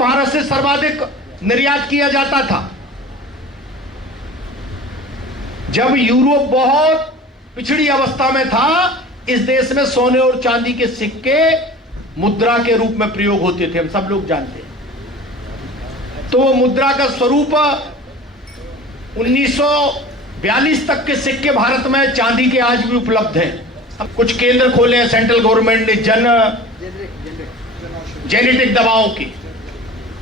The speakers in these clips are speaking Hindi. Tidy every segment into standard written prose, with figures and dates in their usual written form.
भारत से सर्वाधिक निर्यात किया जाता था। जब यूरोप बहुत पिछड़ी अवस्था में था, इस देश में सोने और चांदी के सिक्के मुद्रा के रूप में प्रयोग होते थे, हम सब लोग जानते हैं। तो वो मुद्रा का स्वरूप 1942 तक के सिक्के भारत में चांदी के आज भी उपलब्ध हैं। कुछ केंद्र खोले हैं सेंट्रल गवर्नमेंट ने जेनेटिक दवाओं की,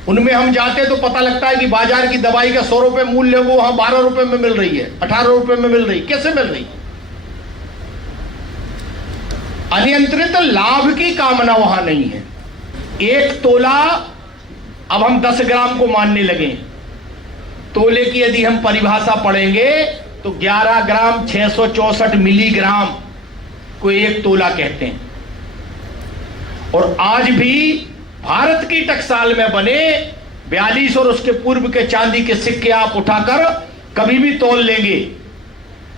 उनमें हम जाते तो पता लगता है कि बाजार की दवाई का 100 रुपए मूल्य वो वहां 12 रुपए में मिल रही है, 18 रुपए में मिल रही। कैसे मिल रही? अनियंत्रित लाभ की कामना वहां नहीं है। एक तोला अब हम 10 ग्राम को मानने लगे। तोले की यदि हम परिभाषा पढ़ेंगे तो 11 ग्राम 664 मिलीग्राम को एक तोला कहते हैं। और आज भी भारत की टकसाल में बने 42 और उसके पूर्व के चांदी के सिक्के आप उठाकर कभी भी तोल लेंगे,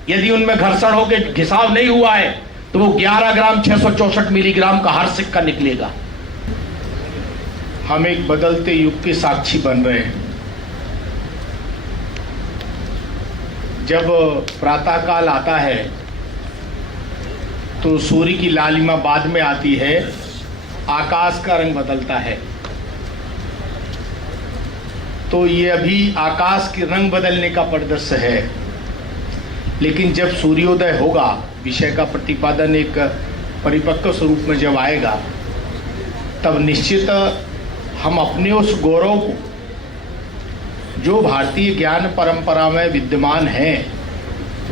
यदि उनमें घर्षण होकर घिसाव नहीं हुआ है तो वो 11 ग्राम 664 मिलीग्राम का हर सिक्का निकलेगा। हम एक बदलते युग के साक्षी बन रहे हैं। जब प्रातःकाल आता है तो सूर्य की लालिमा बाद में आती है, आकाश का रंग बदलता है। तो ये अभी आकाश के रंग बदलने का परिदृश्य है, लेकिन जब सूर्योदय होगा, विषय का प्रतिपादन एक परिपक्व स्वरूप में जब आएगा, तब निश्चित हम अपने उस गौरव को जो भारतीय ज्ञान परंपरा में विद्यमान है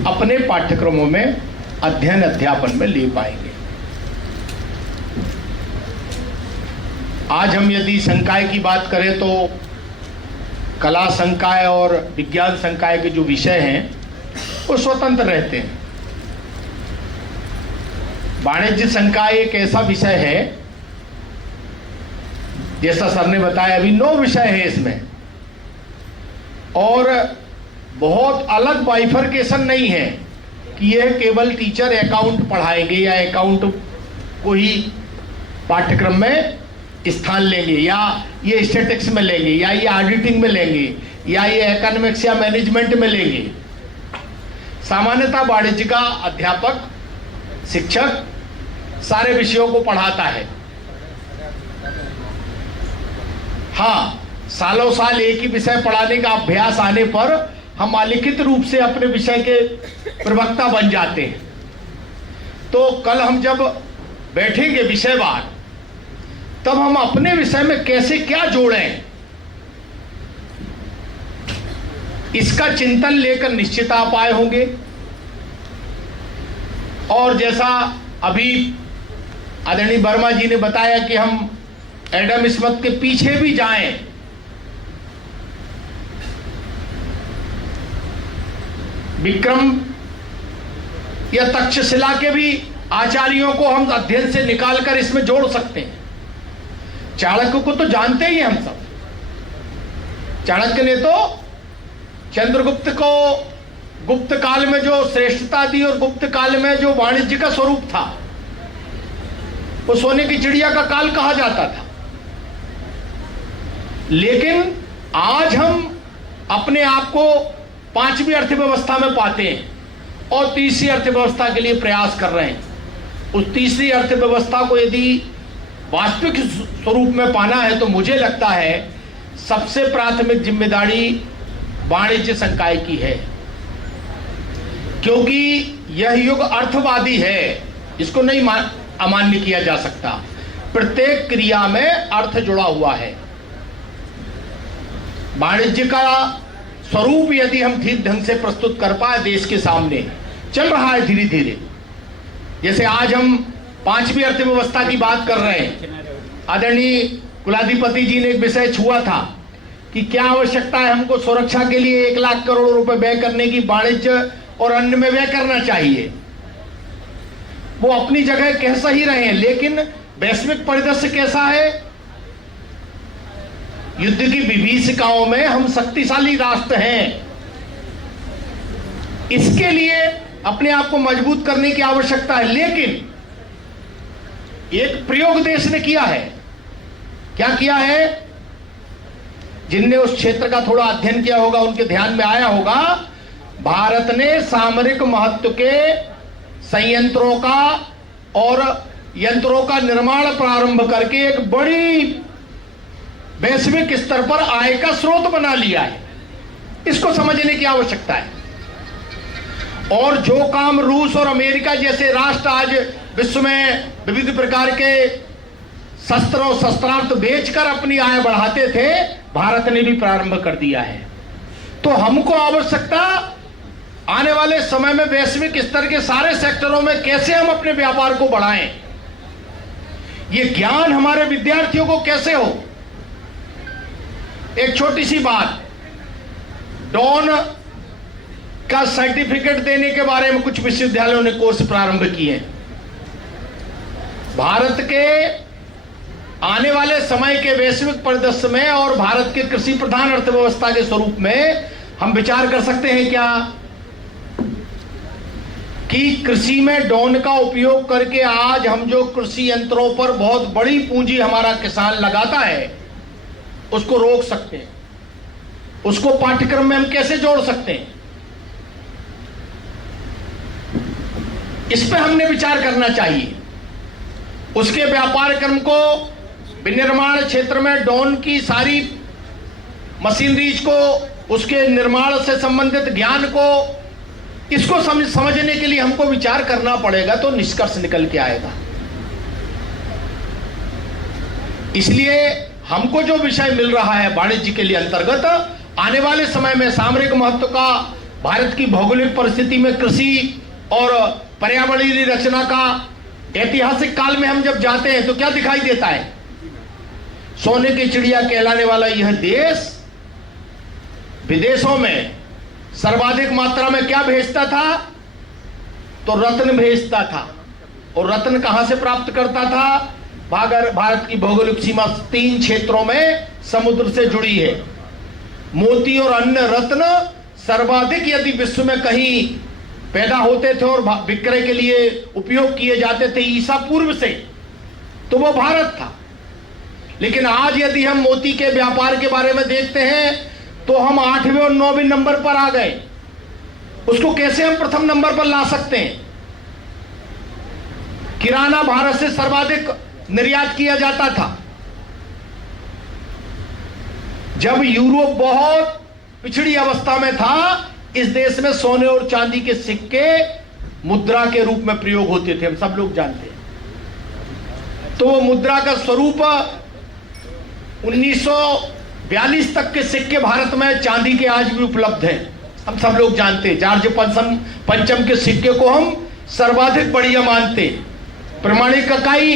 अपने पाठ्यक्रमों में अध्ययन अध्यापन में ले पाएंगे। आज हम यदि संकाय की बात करें तो कला संकाय और विज्ञान संकाय के जो विषय हैं वो स्वतंत्र रहते हैं। वाणिज्य संकाय एक ऐसा विषय है, जैसा सर ने बताया अभी 9 विषय है इसमें, और बहुत अलग बाइफरकेशन नहीं है कि यह केवल टीचर अकाउंट पढ़ाएंगे या अकाउंट को ही पाठ्यक्रम में स्थान लेंगे, या ये स्टैटिस्टिक्स में लेंगे, या ये ऑडिटिंग में लेंगे, या ये इकोनॉमिक्स या मैनेजमेंट में लेंगे। सामान्यतः वाणिज्य का अध्यापक शिक्षक सारे विषयों को पढ़ाता है। हाँ, सालों साल एक ही विषय पढ़ाने का अभ्यास आने पर हम अलिखित रूप से अपने विषय के प्रवक्ता बन जाते हैं। तो कल हम जब बैठेंगे विषयवार, तब हम अपने विषय में कैसे क्या जोड़ें, इसका चिंतन लेकर निश्चित आप आए होंगे। और जैसा अभी आदरणीय वर्मा जी ने बताया कि हम एडम स्मिथ के पीछे भी जाएं, विक्रम या तक्षशिला के भी आचार्यों को हम अध्ययन से निकालकर इसमें जोड़ सकते हैं। चाणक्य को तो जानते ही हम सब। चाणक्य ने तो चंद्रगुप्त को गुप्त काल में जो श्रेष्ठता दी और गुप्त काल में जो वाणिज्य का स्वरूप था, वो सोने की चिड़िया का काल कहा जाता था। लेकिन आज हम अपने आप को 5वीं अर्थव्यवस्था में पाते हैं और तीसरी अर्थव्यवस्था के लिए प्रयास कर रहे हैं। उस तीसरी अर्थव्यवस्था को यदि वास्तविक स्वरूप में पाना है तो मुझे लगता है सबसे प्राथमिक जिम्मेदारी वाणिज्य संकाय की है, क्योंकि यह युग अर्थवादी है, इसको नहीं अमान्य किया जा सकता। प्रत्येक क्रिया में अर्थ जुड़ा हुआ है। वाणिज्य का स्वरूप यदि हम ठीक ढंग से प्रस्तुत कर पाए देश के सामने, चल रहा है धीरे धीरे। जैसे आज हम 5वीं अर्थव्यवस्था की बात कर रहे हैं, आदरणीय कुलाधिपति जी ने एक विषय छुआ था कि क्या आवश्यकता है हमको सुरक्षा के लिए 1 लाख करोड़ रुपए व्यय करने की, वाणिज्य और अन्य में व्यय करना चाहिए। वो अपनी जगह कह सही रहे हैं, लेकिन वैश्विक परिदृश्य कैसा है? युद्ध की विभीषिकाओं में हम शक्तिशाली राष्ट्र हैं। इसके लिए अपने आप को मजबूत करने की आवश्यकता है। लेकिन एक प्रयोग देश ने किया है। क्या किया है? जिनने उस क्षेत्र का थोड़ा अध्ययन किया होगा उनके ध्यान में आया होगा, भारत ने सामरिक महत्व के संयंत्रों का और यंत्रों का निर्माण प्रारंभ करके एक बड़ी वैश्विक स्तर पर आय का स्रोत बना लिया है। इसको समझने की आवश्यकता है। और जो काम रूस और अमेरिका जैसे राष्ट्र आज विश्व में विविध प्रकार के शस्त्र और शस्त्रास्त्र बेचकर अपनी आय बढ़ाते थे, भारत ने भी प्रारंभ कर दिया है। तो हमको आवश्यकता आने वाले समय में वैश्विक स्तर के सारे सेक्टरों में कैसे हम अपने व्यापार को बढ़ाएं, ये ज्ञान हमारे विद्यार्थियों को कैसे हो। एक छोटी सी बात, डॉन का सर्टिफिकेट देने के बारे में कुछ विश्वविद्यालयों ने कोर्स प्रारंभ किए हैं। भारत के आने वाले समय के वैश्विक परिदृश्य में और भारत के कृषि प्रधान अर्थव्यवस्था के स्वरूप में हम विचार कर सकते हैं क्या कि कृषि में डॉन का उपयोग करके आज हम जो कृषि यंत्रों पर बहुत बड़ी पूंजी हमारा किसान लगाता है उसको रोक सकते हैं, उसको पाठ्यक्रम में हम कैसे जोड़ सकते हैं, इस पे हमने विचार करना चाहिए। उसके व्यापार क्रम को, विनिर्माण क्षेत्र में डॉन की सारी मशीनरीज को, उसके निर्माण से संबंधित ज्ञान को, इसको समझने के लिए हमको विचार करना पड़ेगा, तो निष्कर्ष निकल के आएगा। इसलिए हमको जो विषय मिल रहा है वाणिज्य के लिए अंतर्गत, आने वाले समय में सामरिक महत्व का, भारत की भौगोलिक परिस्थिति में कृषि और पर्यावरणीय रचना का, ऐतिहासिक काल में हम जब जाते हैं तो क्या दिखाई देता है, सोने की चिड़िया कहलाने वाला यह देश विदेशों में सर्वाधिक मात्रा में क्या भेजता था, तो रत्न भेजता था। और रत्न कहां से प्राप्त करता था, भारत की भौगोलिक सीमा 3 क्षेत्रों में समुद्र से जुड़ी है। मोती और अन्य रत्न सर्वाधिक यदि विश्व में कहीं पैदा होते थे और विक्रय के लिए उपयोग किए जाते थे ईसा पूर्व से, तो वो भारत था। लेकिन आज यदि हम मोती के व्यापार के बारे में देखते हैं तो हम 8वें और 9वें नंबर पर आ गए। उसको कैसे हम प्रथम नंबर पर ला सकते हैं। किराना भारत से सर्वाधिक निर्यात किया जाता था। जब यूरोप बहुत पिछड़ी अवस्था में था, इस देश में सोने और चांदी के सिक्के मुद्रा के रूप में प्रयोग होते थे, हम सब लोग जानते हैं। तो वो मुद्रा का स्वरूप 1942 तक के सिक्के भारत में चांदी के आज भी उपलब्ध हैं, हम सब लोग जानते हैं। जॉर्ज पंचम के सिक्के को हम सर्वाधिक बढ़िया मानते हैं। प्रमाणिक इकाई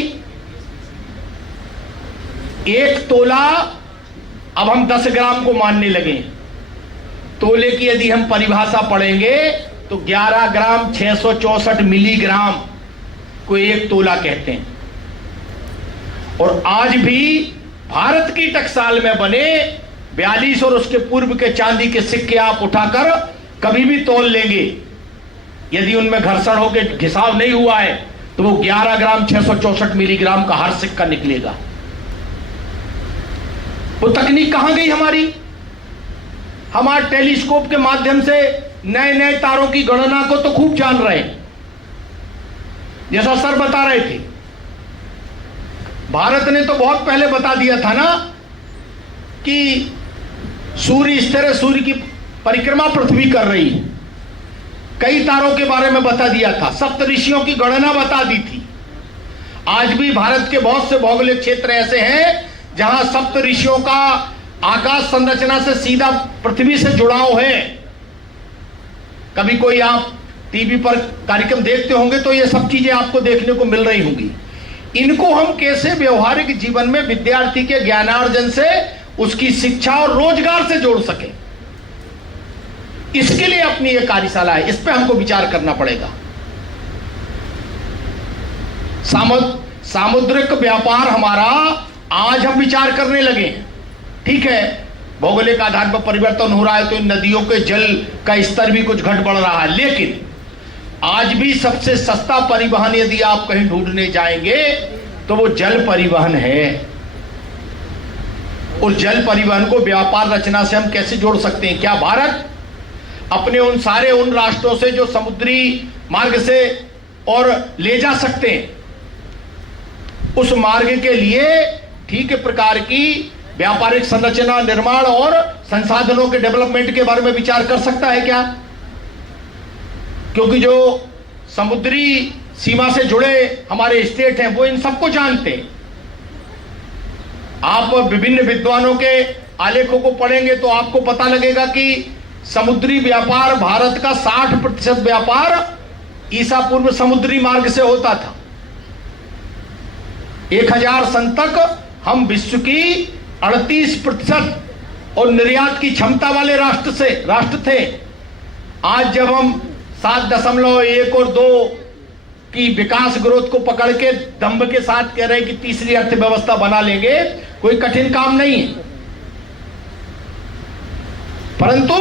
1 तोला अब हम 10 ग्राम को मानने लगे। तोले की यदि हम परिभाषा पढ़ेंगे तो 11 ग्राम 664 मिलीग्राम को 1 तोला कहते हैं। और आज भी भारत की टकसाल में बने 42 और उसके पूर्व के चांदी के सिक्के आप उठाकर कभी भी तोल लेंगे, यदि उनमें घर्षण होकर घिसाव नहीं हुआ है तो वो 11 ग्राम 664 मिलीग्राम का हर सिक्का निकलेगा। वो तकनीक कहां गई हमारी। हम आज टेलीस्कोप के माध्यम से नए नए तारों की गणना को तो खूब जान रहे हैं। जैसा सर बता रहे थे, भारत ने तो बहुत पहले बता दिया था ना कि सूर्य इस तरह सूर्य की परिक्रमा पृथ्वी कर रही है। कई तारों के बारे में बता दिया था, सप्तऋषियों की गणना बता दी थी। आज भी भारत के बहुत से भौगोलिक क्षेत्र ऐसे हैं जहां सप्तऋषियों का आकाश संरचना से सीधा पृथ्वी से जुड़ाव है। कभी कोई आप टीवी पर कार्यक्रम देखते होंगे तो ये सब चीजें आपको देखने को मिल रही होंगी। इनको हम कैसे व्यवहारिक जीवन में विद्यार्थी के ज्ञानार्जन से, उसकी शिक्षा और रोजगार से जोड़ सके, इसके लिए अपनी ये कार्यशाला है। इस पे हमको विचार करना पड़ेगा। सामुद्रिक व्यापार हमारा आज हम विचार करने लगे हैं। ठीक है, भौगोलिक आधार पर परिवर्तन हो रहा है तो नदियों के जल का स्तर भी कुछ घट बढ़ रहा है, लेकिन आज भी सबसे सस्ता परिवहन यदि आप कहीं ढूंढने जाएंगे तो वो जल परिवहन है। उस जल परिवहन को व्यापार रचना से हम कैसे जोड़ सकते हैं? क्या भारत अपने उन राष्ट्रों से जो समुद्री मार्ग से और ले जा सकते हैं, उस मार्ग के लिए ठीक प्रकार की व्यापारिक संरचना निर्माण और संसाधनों के डेवलपमेंट के बारे में विचार कर सकता है क्या? क्योंकि जो समुद्री सीमा से जुड़े हमारे स्टेट हैं वो इन सबको जानते हैं। आप विभिन्न विद्वानों के आलेखों को पढ़ेंगे तो आपको पता लगेगा कि समुद्री व्यापार, भारत का 60% व्यापार ईसा पूर्व समुद्री मार्ग से होता था। 1000 सन तक हम विश्व की 38% और निर्यात की क्षमता वाले राष्ट्र थे। आज जब हम 7.1 और 2 की विकास ग्रोथ को पकड़ के दम्भ के साथ कह रहे हैं कि तीसरी अर्थव्यवस्था बना लेंगे, कोई कठिन काम नहीं है। परंतु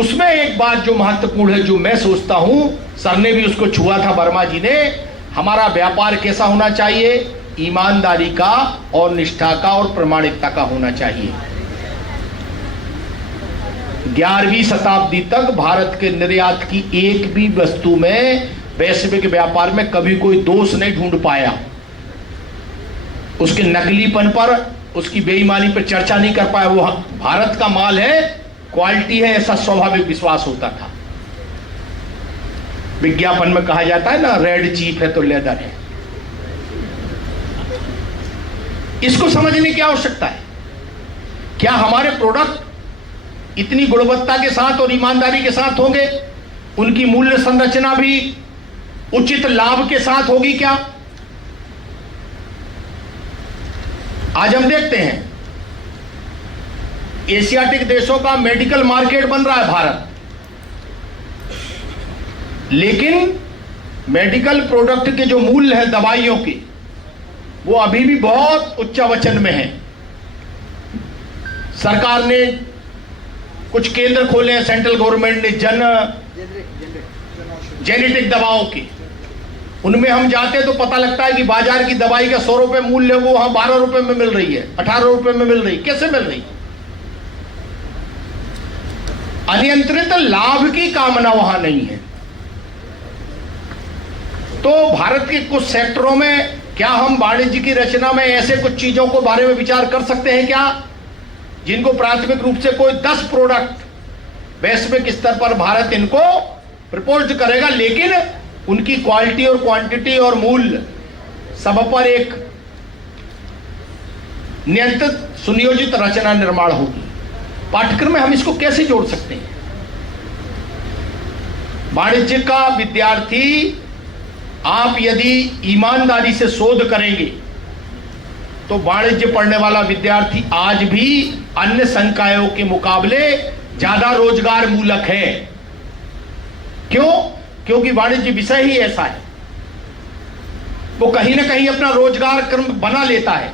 उसमें एक बात जो महत्वपूर्ण है, जो मैं सोचता हूं, सर ने भी उसको छुआ था, वर्मा जी ने, हमारा व्यापार कैसा होना चाहिए? ईमानदारी का और निष्ठा का और प्रामाणिकता का होना चाहिए। 11वीं शताब्दी तक भारत के निर्यात की एक भी वस्तु में वैश्विक व्यापार में कभी कोई दोष नहीं ढूंढ पाया। उसके नकलीपन पर, उसकी बेईमानी पर चर्चा नहीं कर पाया। वो भारत का माल है, क्वालिटी है, ऐसा स्वाभाविक विश्वास होता था। विज्ञापन में कहा जाता है ना, रेड चीप है तो लेदर है। इसको समझने की आवश्यकता है। क्या हमारे प्रोडक्ट इतनी गुणवत्ता के साथ और ईमानदारी के साथ होंगे? उनकी मूल्य संरचना भी उचित लाभ के साथ होगी क्या? आज हम देखते हैं एशियाटिक देशों का मेडिकल मार्केट बन रहा है भारत, लेकिन मेडिकल प्रोडक्ट के जो मूल्य है दवाइयों के, वो अभी भी बहुत उच्च वचन में है। सरकार ने कुछ केंद्र खोले हैं, सेंट्रल गवर्नमेंट ने जेनेटिक दवाओं की। उनमें हम जाते तो पता लगता है कि बाजार की दवाई का 100 रुपए मूल्य, वो वहां 12 रुपए में मिल रही है, 18 रुपए में मिल रही। कैसे मिल रही? अनियंत्रित लाभ की कामना वहां नहीं है। तो भारत के कुछ सेक्टरों में क्या हम वाणिज्य की रचना में ऐसे कुछ चीजों को बारे में विचार कर सकते हैं क्या, जिनको प्राथमिक रूप से कोई 10 प्रोडक्ट वैश्विक स्तर पर भारत इनको प्रपोज करेगा, लेकिन उनकी क्वालिटी और क्वांटिटी और मूल्य सब पर एक नियंत्रित सुनियोजित रचना निर्माण होगी। पाठ्यक्रम में हम इसको कैसे जोड़ सकते हैं? वाणिज्य का विद्यार्थी, आप यदि ईमानदारी से शोध करेंगे तो वाणिज्य पढ़ने वाला विद्यार्थी आज भी अन्य संकायों के मुकाबले ज्यादा रोजगार मूलक है। क्यों? क्योंकि वाणिज्य विषय ही ऐसा है, वो कहीं ना कहीं अपना रोजगार क्रम बना लेता है।